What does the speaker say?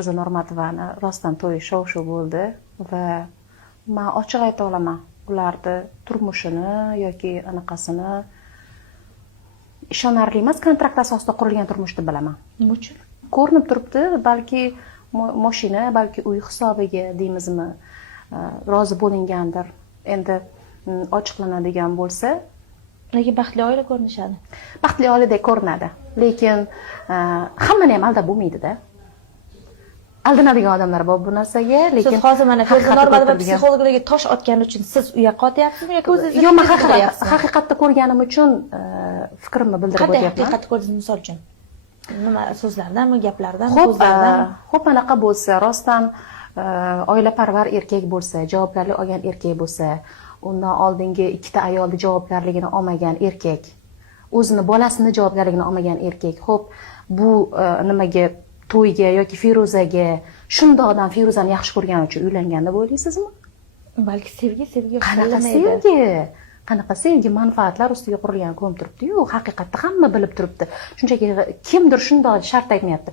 Ro'za Normatovani rostdan to'yi shov-shuv bo'ldi va men ochiq ayta olaman, ularni turmushini yoki anaqasini ishonarli emas, kontrakt asosida qurilgan turmushni bilaman. Nima uchun? Ko'rinib turibdi, balki mashina, balki uy hisobiga deymizmi, rozi bo'lingandir. Endi ochiqlanadigan bo'lsa, Lekin baxtli oila ko'rinishadi. baxtli oiladek ko'rinadi. Lekin hammani ham aldab bo'lmaydi-da. Aldanadigan odamlar bor bu narsaga, lekin Siz hozir mana Ro'za Normatova psixologlarga tosh otgani uchun siz uyga qotyapsizmi yoki o'zingiz? Yo'q, men haqiqatni ko'rganim uchun fikrimni bildirib Qanday o'tyapman. haqiqatni ko'rdingiz, misol uchun? Nima so'zlardanmi, gaplardanmi, Xo'p, ko'zlardanmi? xo'p, anaqa bo'lsa, rostdan oilaparvar erkak bo'lsa, javobgarlik olgan erkak bo'lsa, undan oldingi ikkita ayolni javobgarligini olmagan erkak, o'zini bolasini javobgarligini olmagan erkak, xo'p, bu nimaga to'yga yoki Feruzaga shundoqdan Feruzani yaxshi ko'rgani uchun uylangan deb o'ylaysizmi? Balki sevgi Qanaqa yo'qolmaydi. sevgi? Qanaqa sevgi? Manfaatlar ustiga qurilgan ko'rinib turibdi-yu, haqiqatda hamma bilib turibdi. Shunchaki kimdir shundoq shart aytmayapti.